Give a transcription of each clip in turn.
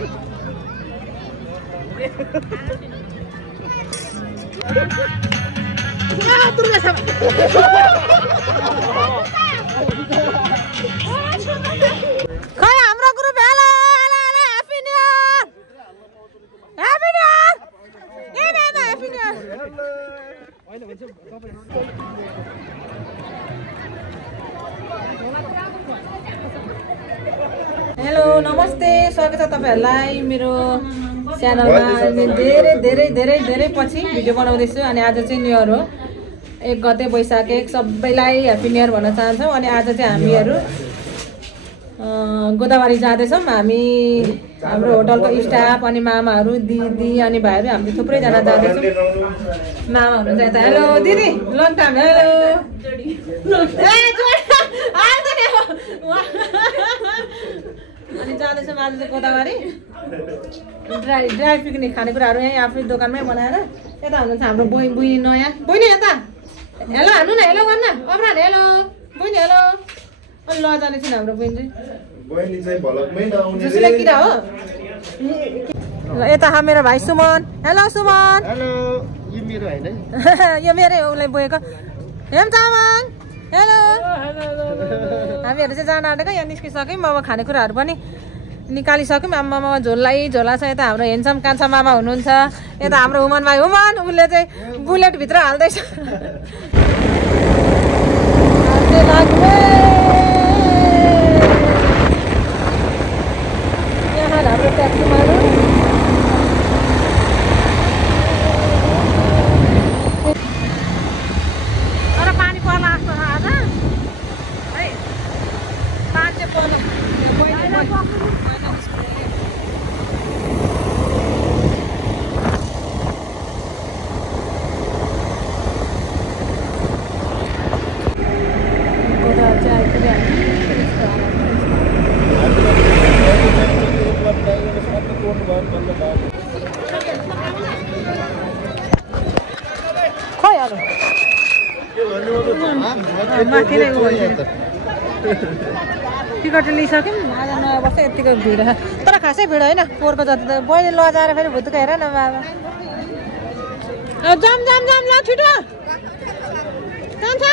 खै हाम्रो group hello hello hello happy new year happy new year ए बाबा ह्यापी न्यू इयर हेलो नमस्ते स्वागत छ तपाईहरुलाई मेरो च्यानलमा धेरै धेरै धेरै धेरै पछि भिडियो बनाउँदैछु अनि आज चाहिँ न्यू इयर हो 1 गते वैशाख 1 सबैलाई ह्यापी न्यू इयर भन्न चाहन्छौँ अनि आज चाहिँ हामीहरु गोदावरी जाँदैछौँ हामी हाम्रो होटलको स्टाफ अनि मामाहरु दिदी अनि भाइहरु हामी थुप्रै जना जाँदैछौँ मामा हुनुहुन्छ यता हेलो दिदी लङ टाइम हेलो अनि जाँदैछौँ आज चाहिँ गोदावरी ड्राई पिकनिक खानेकुराहरू यहीँ आफ्नै दोकानमै बनाएर यता हुनुहुन्छ हाम्रो बहिनी नयाँ बहिनी यता हेलो हान्नु न हेलो गर्न अब्रान हेलो बहिनी हेलो अनि ल जानेछन् हाम्रो बहिनी चाहिँ भलकमै नआउने जुसुले किरा हो ल यता हा मेरो भाइ सुमन हेलो सुमन हेलो यो मेरो हैन यो मेरै हो उलाई बोकेको हेम तामाङ हेलो हामीहरु चाहिँ जान आँटेको यहाँ निस्किसक्यौँ अब खानेकुराहरू पनि निकालिसक्यौँ आमामा झोला छ यता हाम्रो हेन्सम कान्छा मामा हुनुहुन्छ यता हाम्रो हुमन भाइ हुमन उसले चाहिँ बुलेट भित्र हाल्दैछ यहाँ हाम्रो ट्याक्सीमाहरू तर पानी पर्ला जस्तो छ आज है पानी चाहिँ पर्नु माथि नै टिकट लिइसक्यौँ आज नयाँ वर्ष यतिको भिड तर खासै भिड होइन पोहोरको जति त बहिनी लजाएर फेरि भुतुक हेर न बाबा जाम जाम जाम ल छिटो जान्छ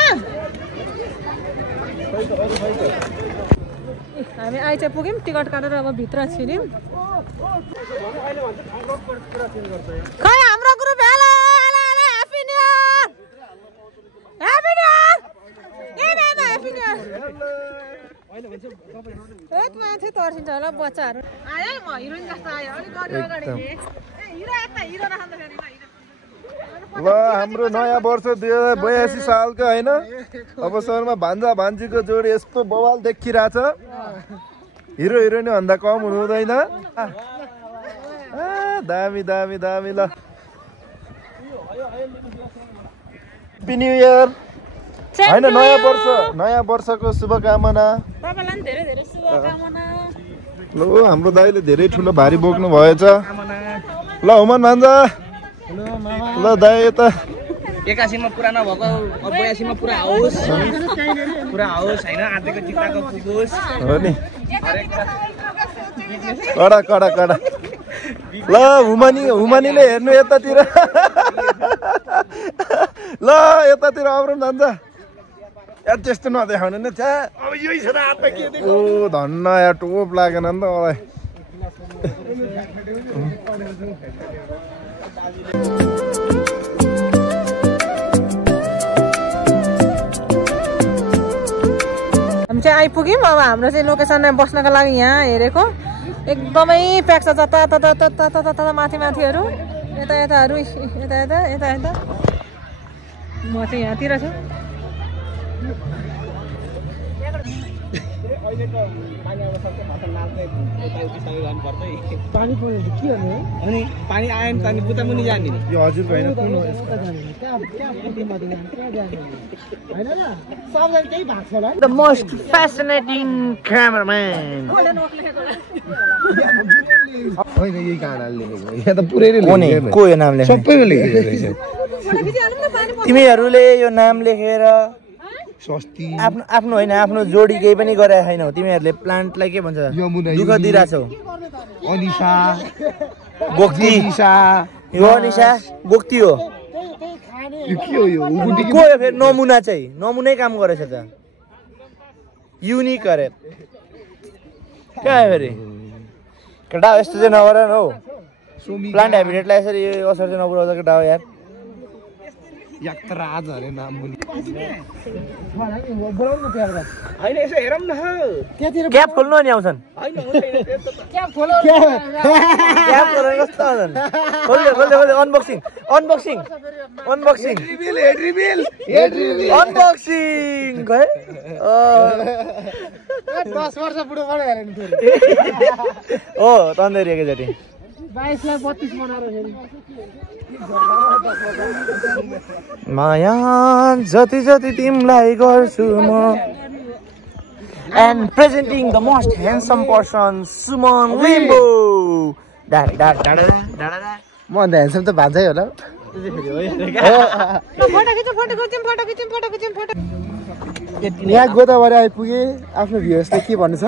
हामी आइ चाहिँ पुग्यौँ टिकट काटेर अब भित्र छिर्यौँ खै हाम्रो group hello hello hello happy new year happy new year ए बाबा ह्यापी न्यू इयर माथि तर्सिन्छ होला बच्चाहरू आयो म हिरोइन जस्तो आयो अलिक अगाडि हिरो यता हिरो राख्दा फेरि ल हाम्रो नयाँ वर्ष 2082 सालको हैन अवसरमा भान्जा भान्जीको जोडी यस्तो बवाल देखिरहेछ हिरो हिरोइन भन्दा कम हुनु हुँदैन दामी दामी दामी ल ह्यापी न्यू इयर हैन नयाँ वर्षको शुभकामना तपाईलाई धेरै धेरै शुभकामना ल हाम्रो दाइले धेरै ठुलो भारी बोक्नु भएछ ल हुमन भान्जा ल दाइ यता 81 मा पुरा नभएको 82 मा पुरा होस् हैन आजको चिताको पुगोस् हो नि कडा कडा कडा ल हुमानीले हेर्नु यतातिर ल यतातिर अब्रम जान्छ यार त्यस्तो नदेखाउनु न छ्या अब यही छ त हातमा के देखो ओ धन्न यार टोप लागेन नि त मलाई हामी चाहिँ आइपुग्यौँ अब हाम्रो चाहिँ लोकेसनमा बस्नको लागि यहाँ हेरेको एकदमै प्याक छ जता माथिहरू यताहरू यता म चाहिँ यहाँतिर छु पानी पर्ने के हो अनि पानी आएन त अनि बुता मुनि जाने नि यो हजुरको हैन कुन हो यसको हैन ल सबजना केही भाग छ होला द मोस्ट फ्यासिनेटिङ क्यामेराम्यान होइन यही गानाले लेखेको यहाँ त पुरैले लेखेको को यो नाम लेखेको सबैले लेखेको रहेछ तिमीहरूले यो नाम लेखेर सस्ती आफ्नो होइन आफ्नो जोडी केही पनि गरेका छैनौ तिमीहरूले प्लान्टलाई के भन्छ दुःख दिइरहेछौ अनिसा गोक्ती यो अनिसा गोक्ती हो यो के हो यो को हो फेरि नमुना चाहिँ नमुनै काम गरेछ त युनिक अरे क्या हो फेरि केटा यस्तो चाहिँ नगर न हौ प्लान्ट हेबिटेटलाई यसरी असर चाहिँ नपुऱ्याउँछ केटा हो यार यात्रा अरे नाम मुनि क्याप खोल्नु नि आउँछन् क्याप खोलेर कस्तो आउँछन् खोल्दै अनबक्सिङ अनबक्सिङ खै 10 वर्ष बुढो बढ्यो हेरे नि फेरि हो तन्देरी एकैचोटि 22 लाई 32 बनाएर फेरि माया जति जति तिमीलाई गर्छु म and presenting the most handsome person Suman Limbo म अन्त ह्यान्डसम त भान्जै होला यहाँ गोदावरी आइपुगे आफ्नो भ्युअर्सले के भन्नु छ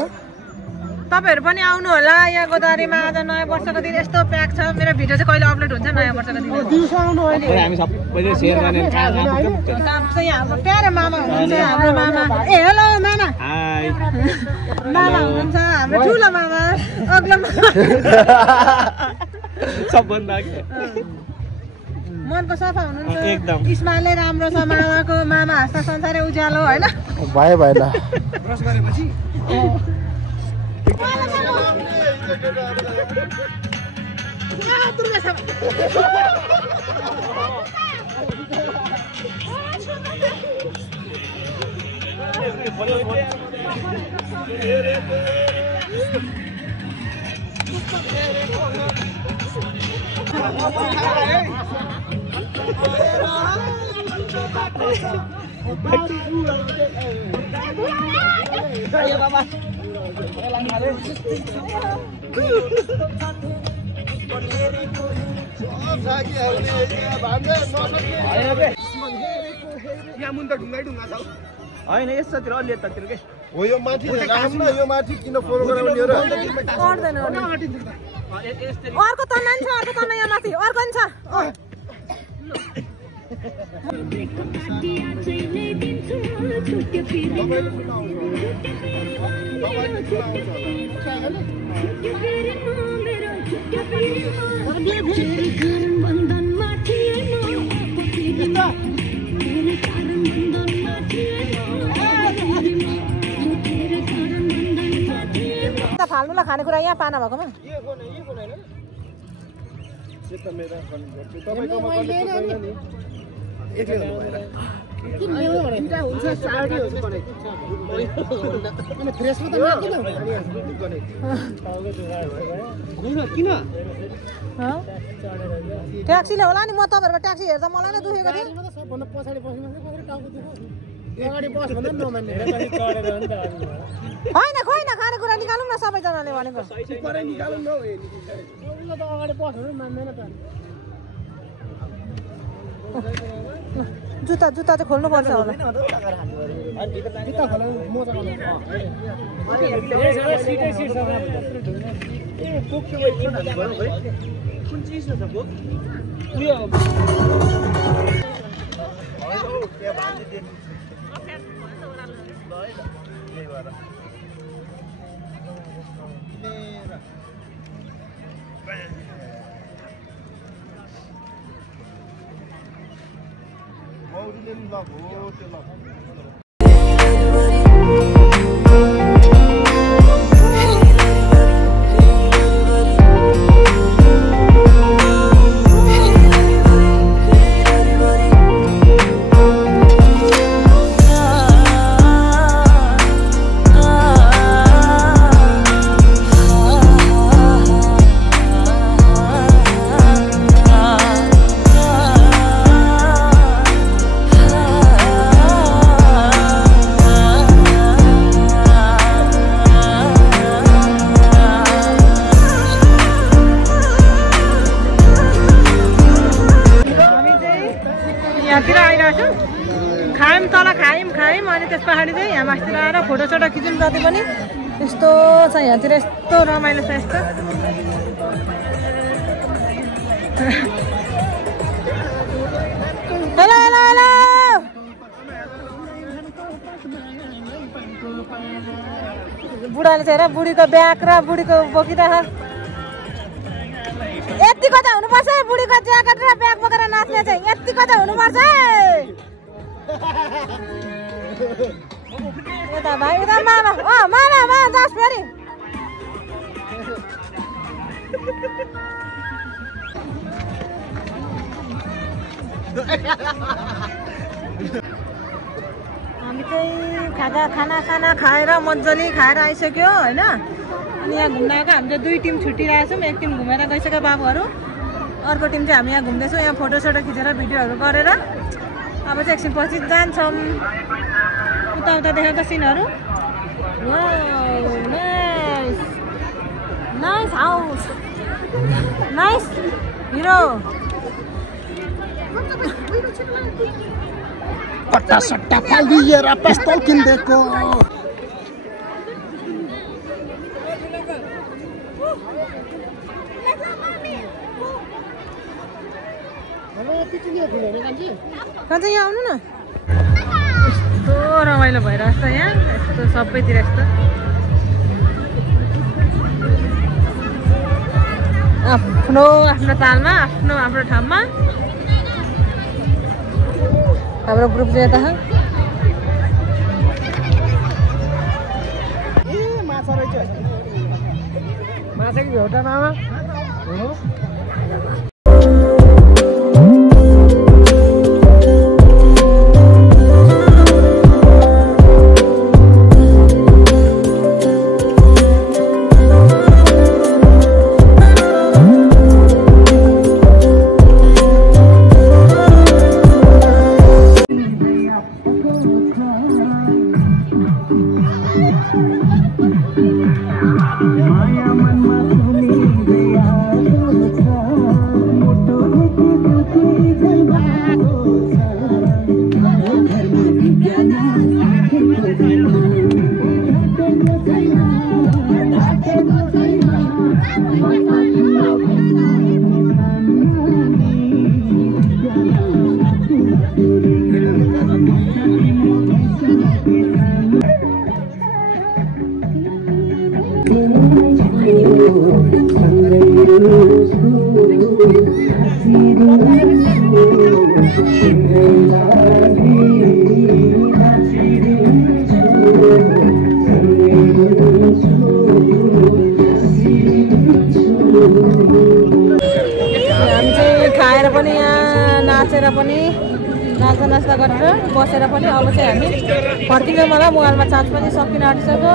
तपाईहरु पनि आउनु होला यहाँ गोदावरीमा आज नयाँ वर्षको दिन यस्तो प्याक छ मेरो भिडियो चाहिँ कहिले अपलोड हुन्छ नयाँ वर्षको दिन दिउँसो आउनु होइन हामी सबैले शेयर गर्ने काम चाहिँ हाम्रो प्यारो मामा हुनुहुन्छ हाम्रो मामा ए हेलो मामा हाय मामा हुनुहुन्छ हाम्रो ठुलो मामा अग्लो सबभन्दा मनको सफा हुनुहुन्छ एकदम स्माइलले राम्रो छ मामाको मामा हाँस्दा संसारै उज्यालो हैन भयो भयो ल ब्रस गरेपछि होइन यस्तोतिर अलि यतातिर के हो यो माथि राम न यो माथि किन प्रोग्राम लिएर पर्दैन अर्को तनान छ अर्को तना यहाँ माथि अर्को नि छ फाल्नुलाई खानेकुरा यहाँ पाना भएकोमा ट्याक्सीले होला नि म तपाईँहरूको ट्याक्सी हेर्दा मलाई नै दुखेको थिएँ होइन खोइ न खानेकुरा निकालौँ न सबैजनाले भनेको जुत्ता जुत्ता चाहिँ खोल्नु पर्छ होला तल खायौँ अनि त्यस पछाडि चाहिँ यहाँ मास्तिर आएर फोटोसोटो खिच्यौँ जति पनि यस्तो छ यहाँतिर यस्तो रमाइलो छ यस्तो हेलो हेलो हेलो बुढाले चाहिँ बुढीको ब्याग र बुढीको बोकिरह यतिको चाहिँ हुनुपर्छ है बुढीको ज्याकेट र ब्याग बोकेर नाच्ने चाहिँ यतिको चाहिँ हुनुपर्छ है यता भाइ उता मामा मामा जास् फेरि हामी चाहिँ खाना खाएर मजाले खाएर आइसक्यो होइन अनि यहाँ घुम्न आएको हामी चाहिँ 2 टिम छुट्टिरहेछौँ एक टिम घुमेर गइसक्यो बाबुहरू अर्को टिम चाहिँ हामी यहाँ घुम्दैछौँ यहाँ फोटोसोटो खिचेर भिडियोहरू गरेर अब चाहिँ एकछिन पछि जान्छौँ उता उता देखाएको सिनहरू नाइस हाउस नाइस हिरो पट्टा सट्टा फालिदिएर पिस्तौल किनिदिएको कहाँ यहाँ आउनु न यस्तो रमाइलो भइरहेको छ यहाँ यस्तो सबैतिर यस्तो आफ्नो आफ्नो तालमा आफ्नो ठाउँमा हाम्रो ग्रुप चाहिँ यता माछा रहेछ माछा कि भेटा मामा खाएर पनि यहाँ नाचेर पनि नाच्दा गरेर बसेर पनि अब चाहिँ हामी फर्किँदै मलाई मोबाइलमा चार्ज पनि सकिन आँटिसक्यो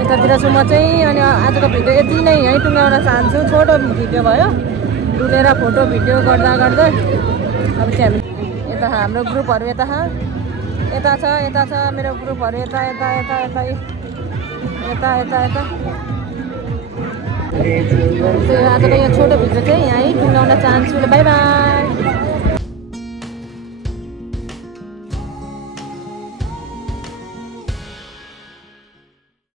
यतातिर छु म चाहिँ अनि आजको भिडियो यति नै यहीँ टुङ्गाउन चाहन्छु छोटो भिडियो भयो डुलेर फोटो भिडियो गर्दा गर्दै अब चाहिँ हामी यता हाम्रो ग्रुपहरू यता छ मेरो ग्रुपहरू यता आजको यो छोटो भिडियो चाहिँ यहीँ टुङ्गाउन चाहन्छु बाई बाई।